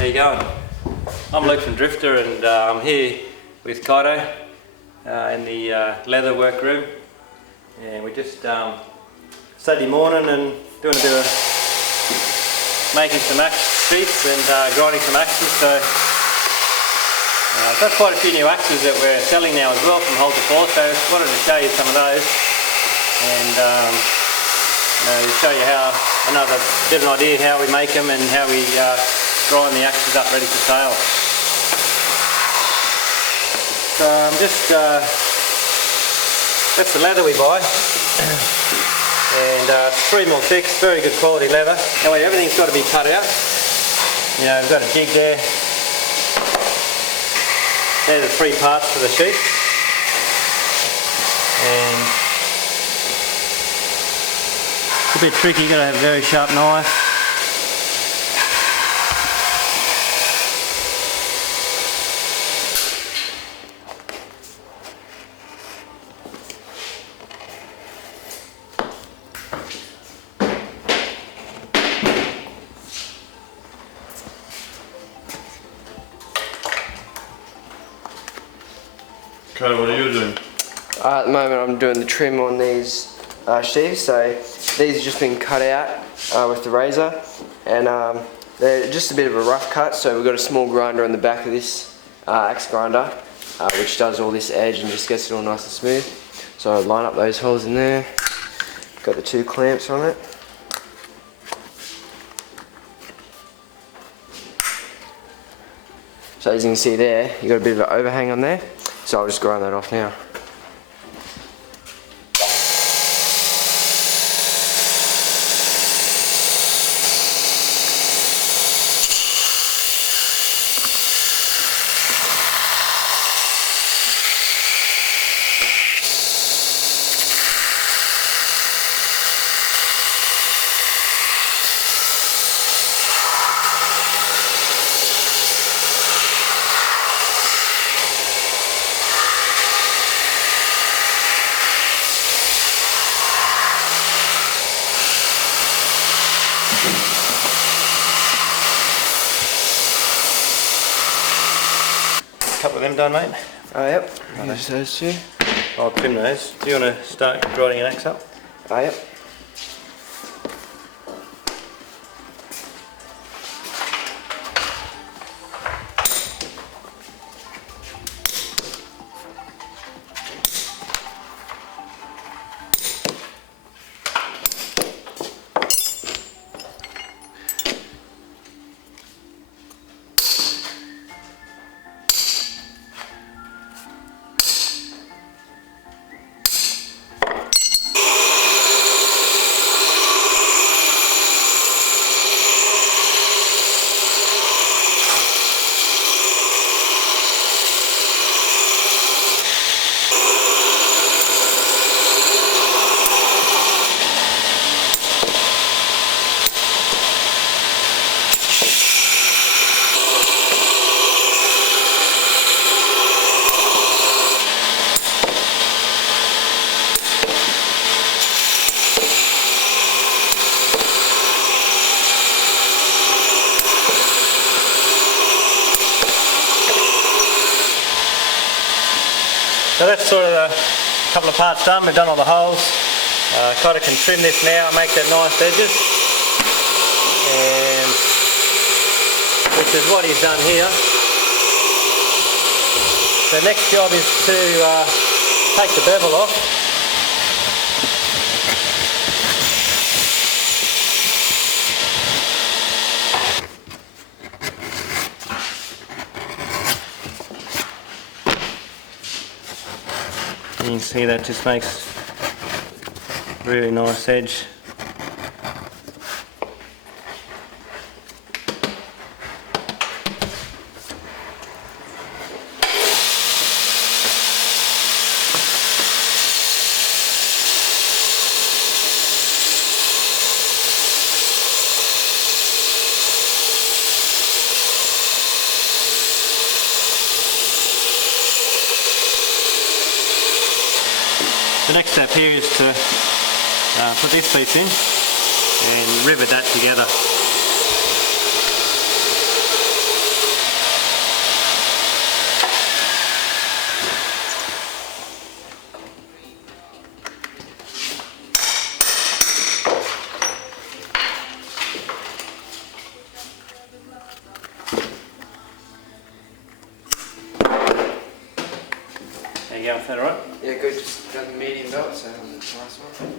How you going? I'm Luke from Drifta, and I'm here with Kaito in the leather workroom, and we're just Saturday morning and doing a bit of making some axe sheaths and grinding some axes. So I've got quite a few new axes that we're selling now as well from hultafors, so I wanted to show you some of those and show you how another bit of an idea how we make them and how we grind the axes up ready for sale. So I'm just that's the leather we buy, and it's 3mm thick, very good quality leather. Now everything's got to be cut out. You know, we've got a jig there. They're the 3 parts for the sheath, and it's a bit tricky. You've got to have a very sharp knife. Okay, what are you doing? At the moment I'm doing the trim on these sheaths, so these have just been cut out with the razor, and they're just a bit of a rough cut, so we've got a small grinder on the back of this axe grinder which does all this edge and just gets it all nice and smooth. So I line up those holes in there, got the 2 clamps on it. So as you can see there, you've got a bit of an overhang on there, so I'll just grind that off now. A couple of them done, mate? Yep, use those 2. I'll trim those. Do you want to start grinding an axe up? Yep. So that's sort of a couple of parts done. We've done all the holes. Kaito can trim this now and make that nice edges, and which is what he's done here. The next job is to take the bevel off. You can see that just makes a really nice edge. The next step here is to put this piece in and rivet that together. go with that, alright? Yeah, good. Just got the medium belt, so nice one.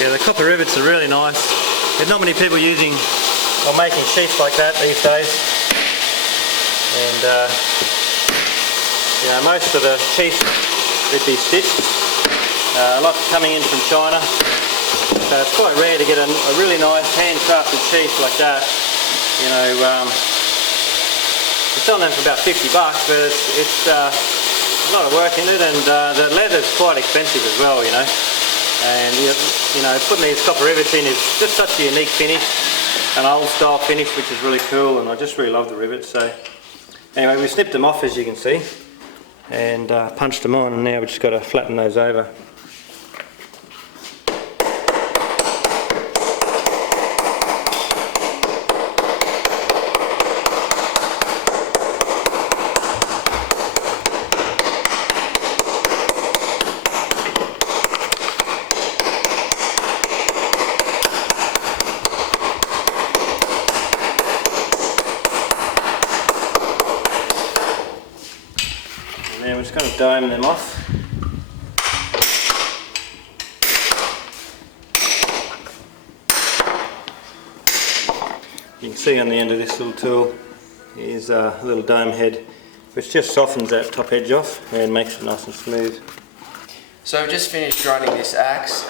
Yeah, the copper rivets are really nice. There's not many people using or making sheaths like that these days. And you know, most of the sheaths would be stitched. A lot's coming in from China. So it's quite rare to get a really nice handcrafted sheath like that. You know, it's selling them for about $50, but it's a lot of work in it, and the leather's quite expensive as well, you know. And you know, putting these copper rivets in is just such a unique finish, an old style finish, which is really cool, and I just really love the rivets. So anyway, we snipped them off, as you can see, and punched them on, and now we've just got to flatten those over. Now we're just going to dome them off. You can see on the end of this little tool is a little dome head, which just softens that top edge off and makes it nice and smooth. So we've just finished grinding this axe.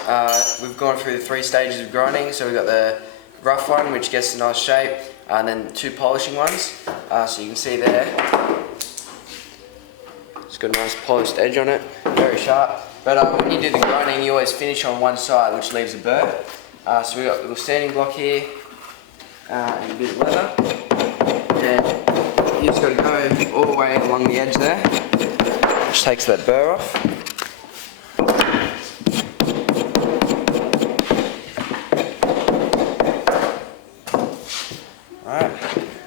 We've gone through the 3 stages of grinding. So we've got the rough one, which gets a nice shape, and then 2 polishing ones. So you can see there, it's got a nice polished edge on it, very sharp. But when you do the grinding, you always finish on one side, which leaves a burr. So we've got a little sanding block here, and a bit of leather. And you just got to go all the way along the edge there, which takes that burr off. Alright,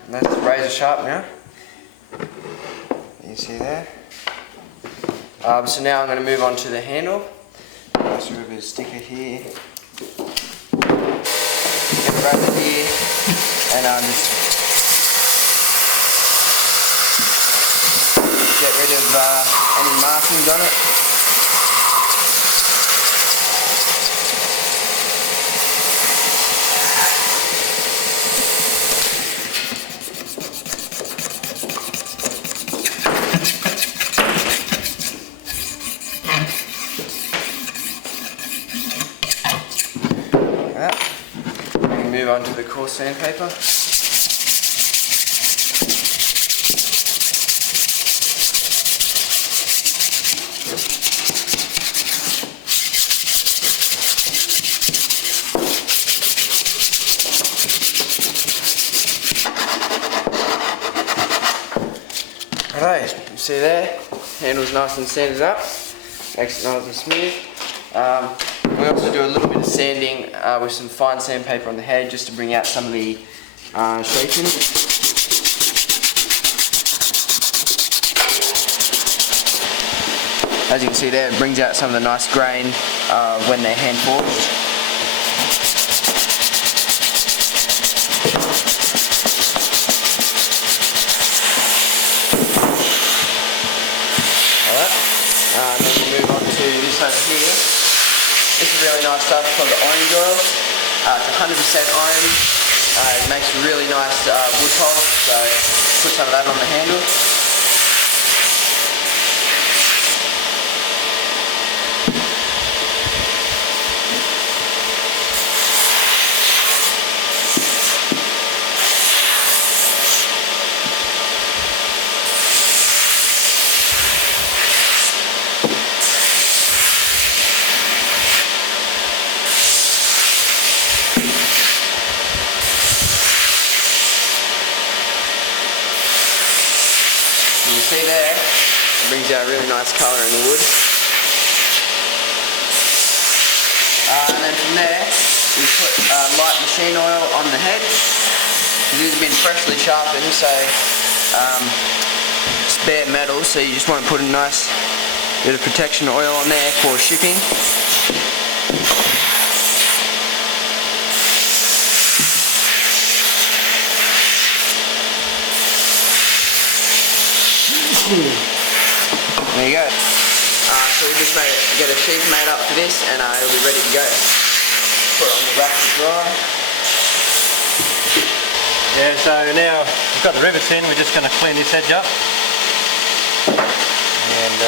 and that's razor sharp now. You see there. So now I'm going to move on to the handle. So we've got a bit of sticker here. Grab it here, and just get rid of any markings on it. Move on to the coarse sandpaper. Alright, you see there, handle's nice and sanded up, makes it nice and smooth. We also do a little bit of sanding with some fine sandpaper on the head, just to bring out some of the shape in it. As you can see there, it brings out some of the nice grain when they're hand forged. Alright, then we move on to this over here. This is really nice stuff called the orange oil. It's 100% iron. It makes a really nice wood polish, so put some of that on the handle. brings out a really nice colour in the wood. And then from there, we put light machine oil on the head. This has been freshly sharpened, so it's bare metal, so you just want to put a nice bit of protection oil on there for shipping. There you go. So we just get a sheath made up for this, and it'll be ready to go. Put it on the rack to dry. Yeah, so now we've got the rivets in, we're just going to clean this edge up. And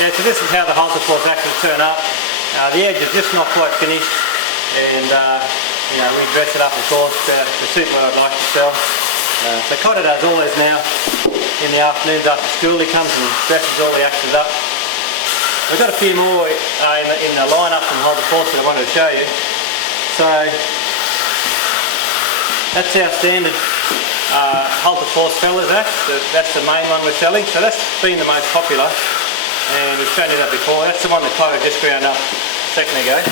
yeah, so this is how the hultafors actually turn up. The edge is just not quite finished, and you know, we dress it up, of course, to suit what I'd like to sell. So Kaito does all this now in the afternoons after school. He comes and dresses all the axes up. We've got a few more in the lineup from hultafors that I wanted to show you. So that's our standard hultafors fellas axe. That's the main one we're selling. So that's been the most popular. And we've shown you that before. That's the one that Kaito just ground up a second ago.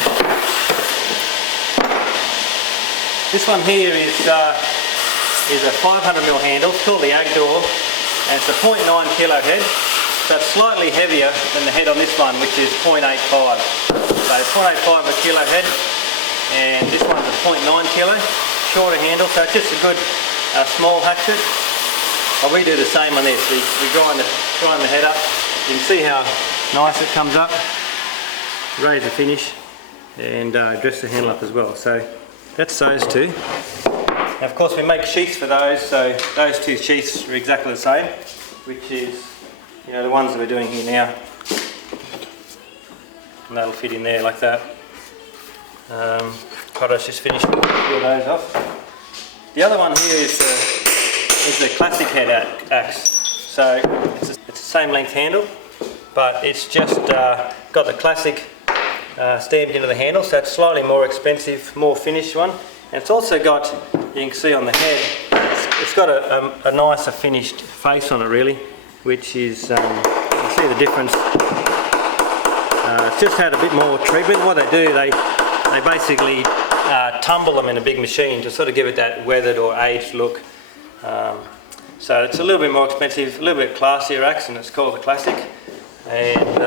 This one here is a 500mm handle. It's called the Agdor, and it's a 0.9 kilo head. So it's slightly heavier than the head on this one, which is 0.85. So it's 0.85 a kilo head, and this one's a 0.9 kilo, shorter handle. So it's just a good small hatchet. Well, we do the same on this. We grind the head up. You can see how nice it comes up, razor finish, and dress the handle up as well. So that's those two. Now, of course, we make sheaths for those, so those two sheaths are exactly the same, which is, you know, the ones that we're doing here now. And that'll fit in there like that. Kaito's just finished with all those off. The other one here is the classic head axe. So it's the same length handle, but it's just got the classic stamped into the handle, so it's slightly more expensive, more finished one. And it's also got, you can see on the head, it's got a nicer finished face on it really, which is, you can see the difference. It's just had a bit more treatment. What they do, they basically tumble them in a big machine to sort of give it that weathered or aged look. So it's a little bit more expensive, a little bit classier axe, and it's called the Classic. And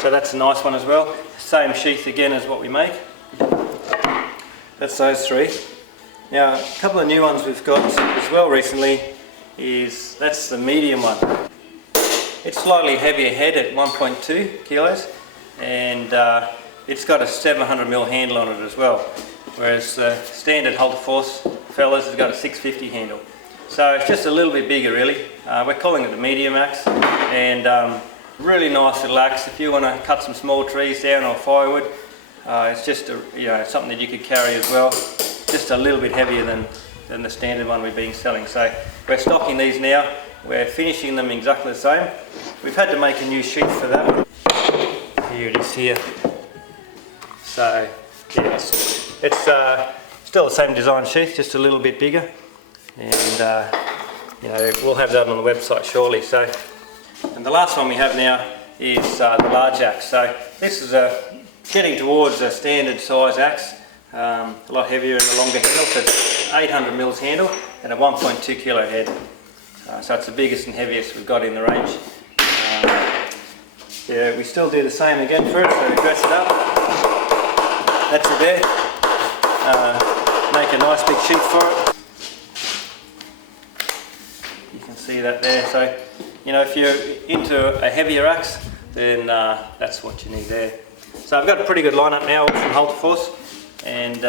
so that's a nice one as well. Same sheath again as what we make. That's those three. Now, a couple of new ones we've got as well recently that's the medium one. It's slightly heavier head at 1.2 kilos, and it's got a 700mm handle on it as well, whereas the standard hultafors fellas has got a 650 handle. So it's just a little bit bigger really. We're calling it the medium axe, and really nice little axe if you want to cut some small trees down or firewood. It's just something that you could carry as well. Just a little bit heavier than the standard one we've been selling. So we're stocking these now. We're finishing them exactly the same. We've had to make a new sheath for that one. Here it is here. So yeah, it's still the same design sheath, just a little bit bigger. And we'll have that on the website shortly. So, and the last one we have now is the large axe. So this is getting towards a standard size axe, a lot heavier and a longer handle. So it's 800mm handle and a 1.2 kilo head. So it's the biggest and heaviest we've got in the range. Yeah, we still do the same again for it. So we dress it up. That's it there. Make a nice big sheath for it. See that there. So, you know, if you're into a heavier axe, then that's what you need there. So I've got a pretty good lineup now from hultafors, and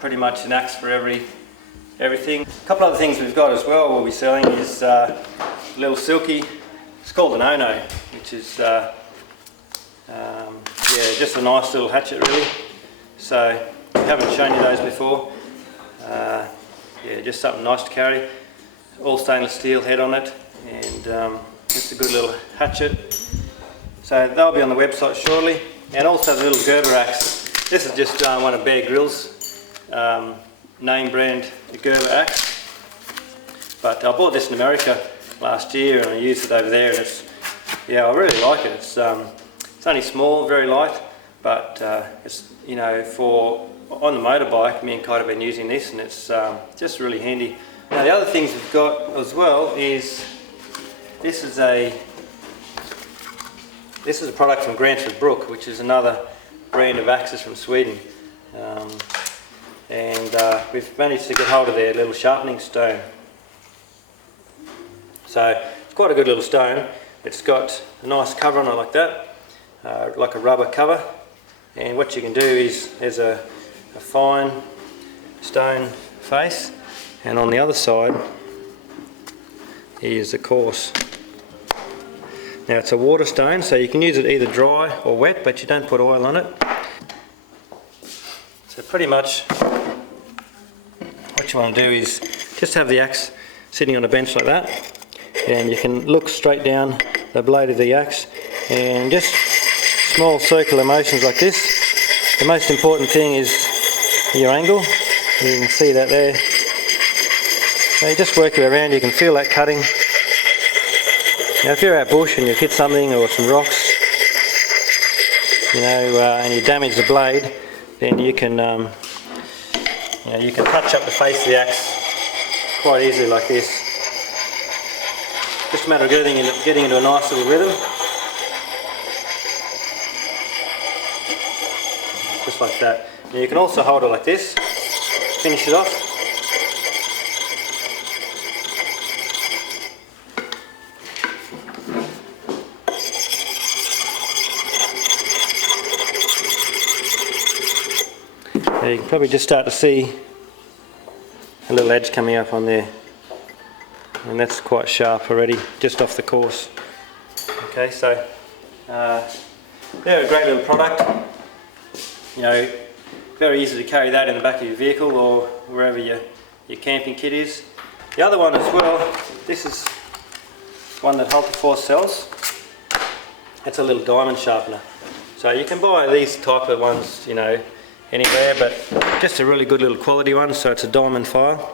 pretty much an axe for everything. A couple other things we've got as well we'll be selling is a little silky, it's called an ono, which is Yeah, just a nice little hatchet really. So, I haven't shown you those before. Yeah, just something nice to carry. All stainless steel head on it, and just a good little hatchet. So they'll be on the website shortly. And also the little Gerber axe. This is just one of Bear Grylls name brand Gerber axe. But I bought this in America last year and I used it over there, and it's, yeah, I really like it. It's only small, very light, but it's, you know, for on the motorbike, me and Kaito have been using this, and it's just really handy. Now the other things we've got as well is this is a product from Granford Brook, which is another brand of axes from Sweden, and we've managed to get hold of their little sharpening stone. So it's quite a good little stone. It's got a nice cover on it like that, like a rubber cover, and what you can do is there's a fine stone face, and on the other side is the coarse. Now it's a water stone, so you can use it either dry or wet, but you don't put oil on it. So pretty much what you want to do is just have the axe sitting on a bench like that, and you can look straight down the blade of the axe and just small circular motions like this. The most important thing is your angle. You can see that there. So you just work it around, you can feel that cutting. Now if you're out bush and you've hit something or some rocks, you know, and you damage the blade, then you can you can touch up the face of the axe quite easily like this. Just a matter of getting into a nice little rhythm. Just like that. Now you can also hold it like this, finish it off. Now you can probably just start to see a little edge coming up on there, and that's quite sharp already, just off the course. Okay, so they're a great little product. You know, very easy to carry that in the back of your vehicle or wherever your camping kit is. The other one as well, this is one that hultafors sells. It's a little diamond sharpener. So you can buy these type of ones, you know, anywhere, but just a really good little quality one. So it's a diamond file.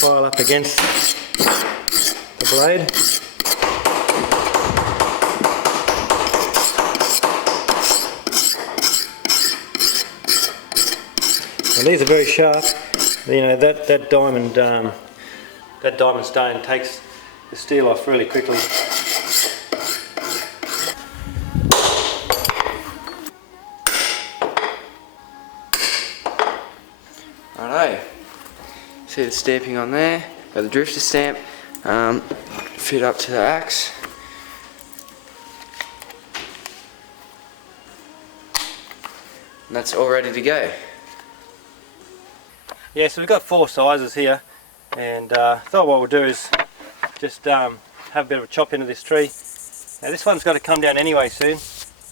File up against the blade. And these are very sharp. You know, that diamond stone takes the steel off really quickly. Righto. See the stamping on there. Got the Drifta stamp. Fit up to the axe. And that's all ready to go. Yeah, so we've got 4 sizes here, and thought what we'll do is just have a bit of a chop into this tree. Now this one's got to come down anyway soon,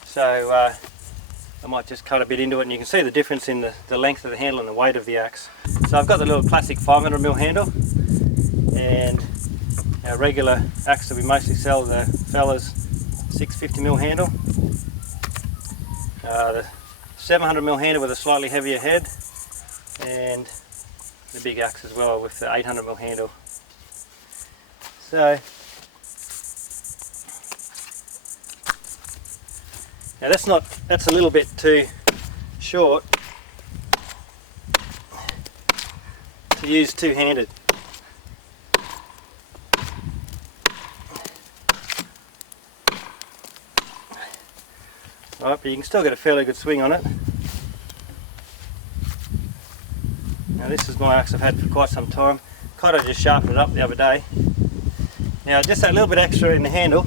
so I might just cut a bit into it, and you can see the difference in the length of the handle and the weight of the axe. So I've got the little classic 500mm handle, and our regular axe that we mostly sell, the Fellas 650mm handle. The 700mm handle with a slightly heavier head, and the big axe as well with the 800mm handle. So now that's a little bit too short to use two-handed. Right, but you can still get a fairly good swing on it. Now this is my axe I've had for quite some time. Kaito just sharpened it up the other day. Now just that little bit extra in the handle.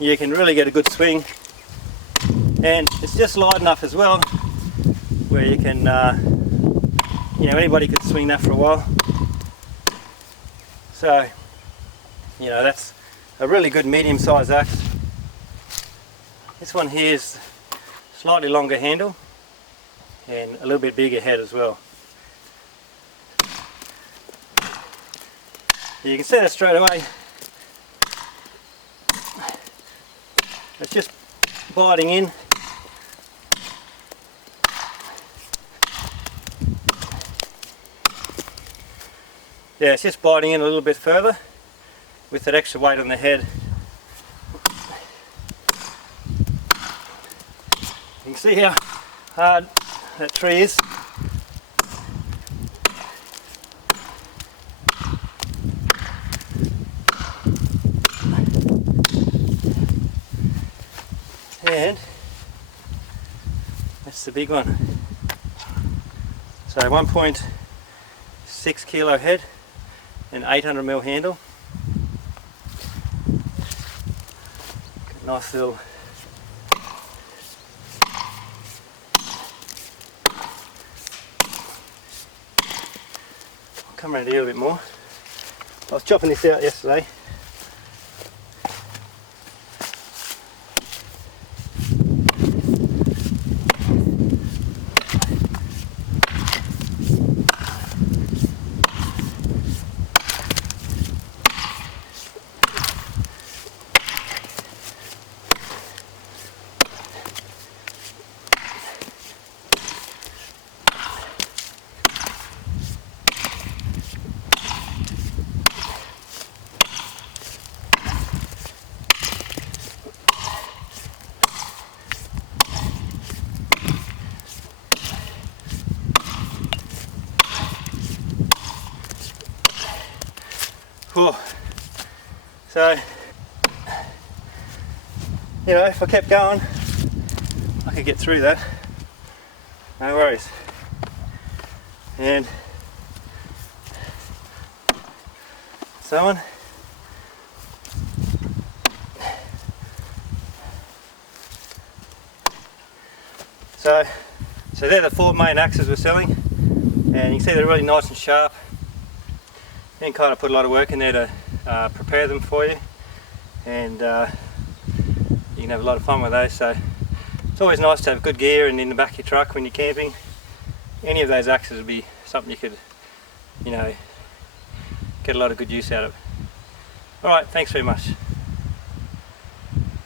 you can really get a good swing, and it's just light enough as well where you can, you know, anybody could swing that for a while. So, you know, that's a really good medium-sized axe. This one here is slightly longer handle and a little bit bigger head as well. You can see that straight away. It's just biting in. Yeah, it's just biting in a little bit further with that extra weight on the head. You can see how hard that tree is. And that's the big one. So 1.6 kilo head and 800mm handle. Nice little I'll come around here a bit more. I was chopping this out yesterday. Cool. So, you know, if I kept going, I could get through that. No worries. And so on. So they're the 4 main axes we're selling, and you can see they're really nice and sharp. And kind of put a lot of work in there to prepare them for you, and you can have a lot of fun with those. So it's always nice to have good gear and in the back of your truck when you're camping. Any of those axes would be something you could, you know, get a lot of good use out of. Alright, thanks very much.